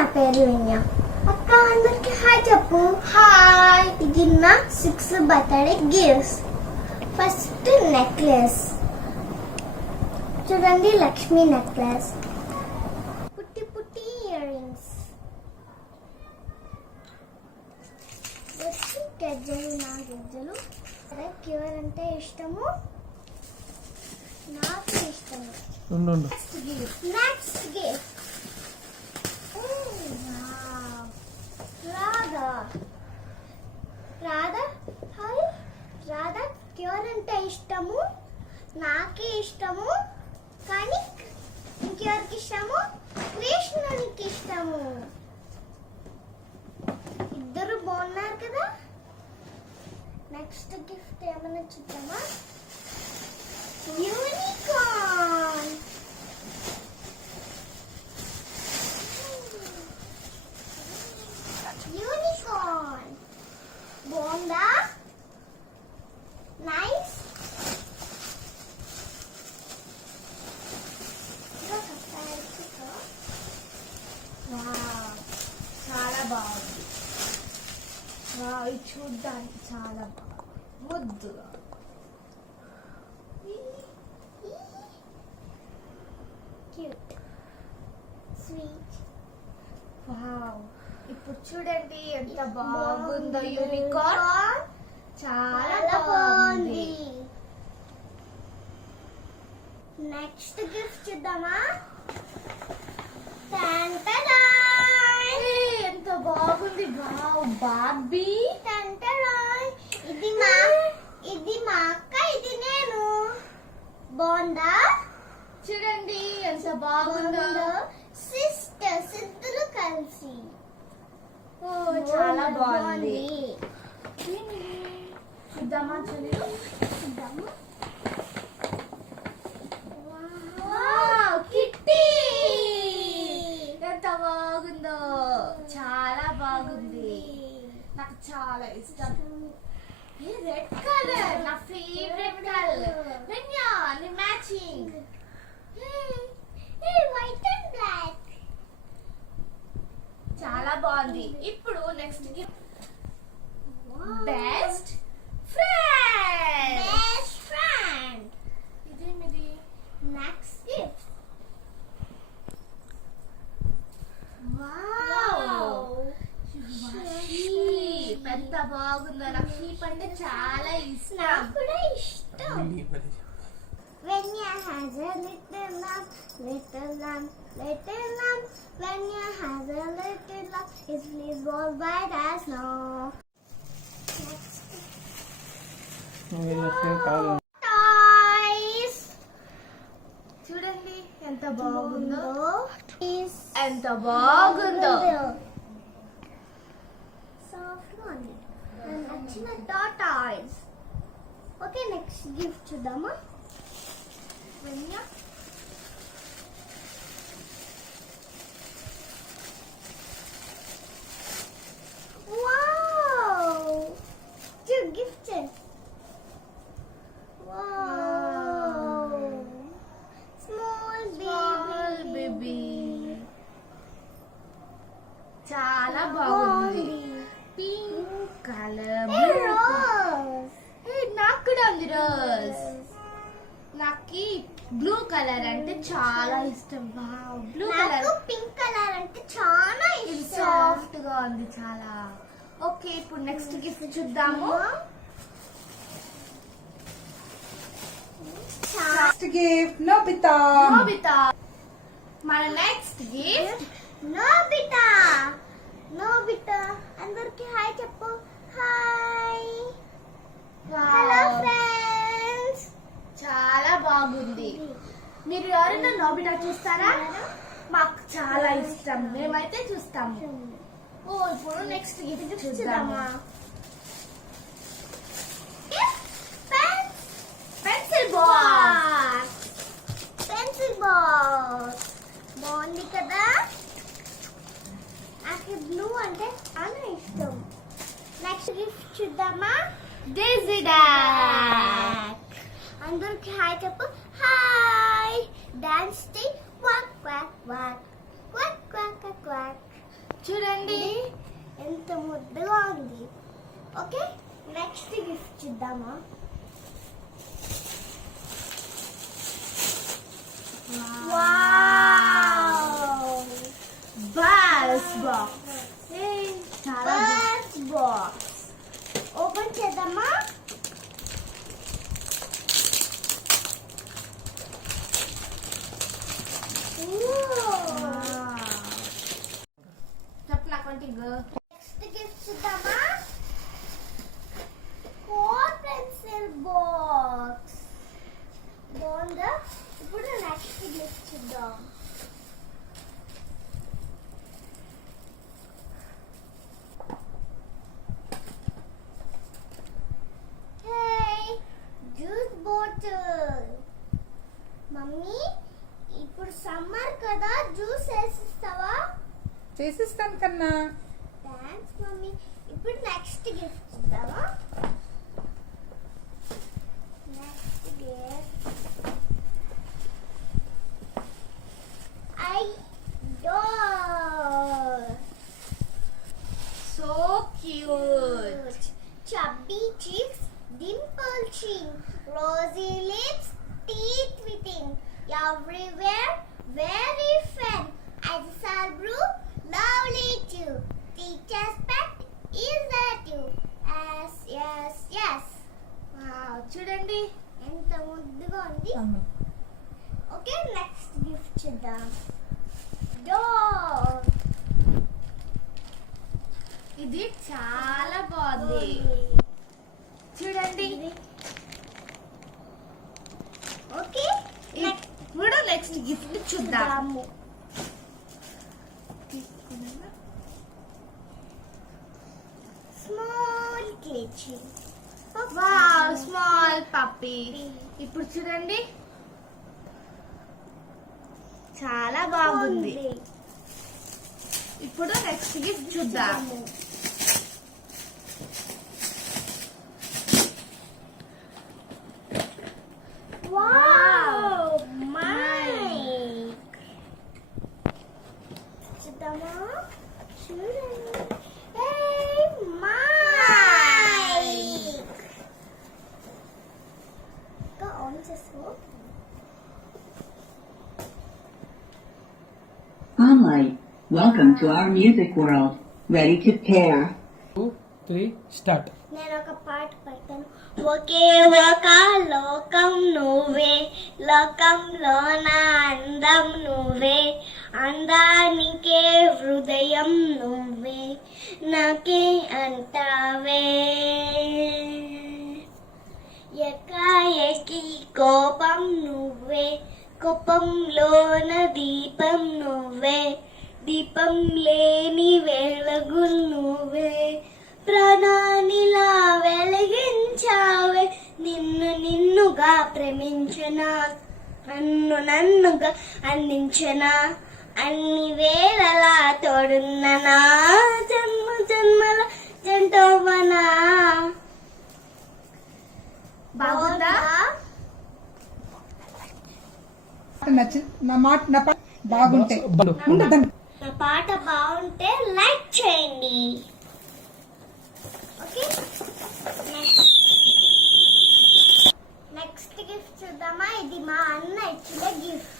నా పేరు విన్య. అక్క అందరికి హాయ్ చెప్పు. హాయ్. ఇది నా 6th birthday gifts. First necklace చూడండి, లక్ష్మీ నెక్లెస్. పుట్టి పుట్టి ఇయర్ రింగ్స్, గజ్జలు. నా గజ్జలు ఎవరంటే ఇష్టము, నాకు ఇష్టము. Next gift Radha. Radha hi. Radha ఎవరంటే ఇష్టము, నాకే ఇష్టము. కానీ ఇంకెవరికి ఇష్టము, కృష్ణునికి ఇష్టము. ఇద్దరు బాగున్నారు కదా. నెక్స్ట్ గిఫ్ట్ ఏమన్నా చూద్దామా. యూనికార్న్. యూనికార్న్ బాగుందా, నైస్. చాలా బాగుంది. ఇది చూడ్డానికి చాలా బాగుంది, ముద్దుగా. Cute, sweet. వావ్, ఇప్పుడు చూడండి ఎంత బాగుందో యూనికార్న్. చాలా బాగుంది. నెక్స్ట్ గిఫ్ట్ చూద్దామా. ఎంత బాగుంది. Wow, Barbie. ఇది మా అక్క, ఇది నేను. బాగుందా చూడండి ఎంత బాగుందో. సిస్టర్స్ ఇద్దరు కలిసి. చాలా బాగుంది. చూద్దామా, చూద్దాము. కిట్టి ఎంత బాగుందో, చాలా బాగుంది. నాకు చాలా ఇష్టం. రెడ్ కలర్ నా ఫేవరెట్ కలర్. వెన్యా నీ మ్యాచింగ్. White and black. చాలా బాగుంది. ఇప్పుడు next best friend. Best friend. ఇదేమిది? Next gift. ఎంత బాగుందో. నాకు షీప్ అంటే చాలా ఇష్టం. నాకు కూడా ఇష్టం. Venya has a little lamb, little lamb, little lamb. Venya has a little lamb, his fleece was white as snow. Toys. చూడండి ఎంత బాగుందో, ఎంత ఎంత బాగుందో. సాఫ్ట్ గా ఉంది. నాకు నచ్చిన టాయ్స్. ఓకే, నెక్స్ట్ గిఫ్ట్ చూద్దామా. వెన్యా Wow! Two gifted. Wow! Small baby. చాలా బాగుంది. Pink colour, Rose. నాకు కూడా ఉంది రోజ్. నాకు బ్లూ కలర్ అంటే చాలా ఇష్టం. Blue colour. నాకు పింక్ కలర్ అంటే చాలా ఇది ఇష్టం. సాఫ్ట్ గా ఉంది చాలా. ఓకే, ఇప్పుడు నెక్స్ట్ గిఫ్ట్ చూద్దాము. Next gift Nobita. నోబితా. మన నెక్స్ట్ గిఫ్ట్ నోబితా. నోబితా అందరికి హాయ్ చెప్పు. హాయ్. Hello friends. చాలా బాగుంది. మీరు ఎవరైనా నోబితా చూస్తారా? మాకు చాలా ఇష్టం, మేమైతే చూస్తాము. ఇప్పుడు నెక్స్ట్ గిఫ్ట్ చూద్దామా. Pencil box. పెన్సిల్ బాక్స్ బాగుంది కదా. నాకు బ్లూ అంటే చాలా ఇష్టం. నెక్స్ట్ గిఫ్ట్ చూద్దామా. Daisy Duck. అందరికి హాయ్ చెప్పు. Hi. Dance walk walk walk walk walk walk. చూడండి. ఎంత ముద్దగా ఉంది. ఓకే, నెక్స్ట్ గిఫ్ట్ చూద్దామా? Wow, bus box. చాలా బస్ బాక్స్ ఓపెన్ చేద్దామా? చెప్పు నాకు నెక్స్ట్ గిఫ్ట్ చూద్దామా? కోర్ పెన్సిల్ బాక్స్ బాగుందా? ఇప్పుడు నెక్స్ట్ గిఫ్ట్ చూద్దాం. Juice bottle. మమ్మీ, ఇప్పుడు సమ్మర్ కదా, జ్యూస్ వేసిస్తావా? చేసిస్తాను కన్నా. Thanks mummy. ఇప్పుడు నెక్స్ట్ గిఫ్ట్ చూద్దామా? Next gift so cute. Chubby cheeks, dimple chin, rosy lips, teeth within, everywhere, very fun. Eyes are blue, lovely too. Teacher's pet is that you? Yes, yes, yes. Wow, చూడండి. ఎంత ముద్దుగా ఉంది. Okay, next gift చూద్దాం. Door. ఇది చాలా బాగుంది. చూడండి. Okay, ఇప్పుడు నెక్స్ట్ గిఫ్ట్ చూద్దాం. Small cage. Wow, small puppy. ఇప్పుడు చూడండి, చాలా బాగుంది. ఇప్పుడు నెక్స్ట్ గిఫ్ట్ చూద్దాం. Wow, mic. చూద్దామా? చూడండి. Hey, mic. ఇంకా ఆన్ చేసుకో. Sunlight, welcome to our music world. Ready to pair. 2, 3, start. నేను ఒక పాట పాడతాను. ఒకే ఒక లోకం నువ్వే, లోకంలో నా అందం నువ్వే, అందానికే హృదయం నువ్వే, నాకే అంటావే. ఎకాయకి కోపం నువ్వే, కోపంలోన దీపం నువ్వే, దీపం లేని వెలుగు నువ్వే, ప్రాణానిలా వెలిగించావే. నిన్నుగా ప్రేమించనా, నన్నుగా అందించనా, అన్ని వేళలా తోడున్ననా, జన్మ జన్మల జంటోవనా. బాగుందా? నా పాట బాగుంటాయి. నా పాట బాగుంటే లైక్ చేయండి. ఓకే, నెక్స్ట్ గిఫ్ట్ చూద్దామా? ఇది మా అన్న ఇచ్చిన గిఫ్ట్.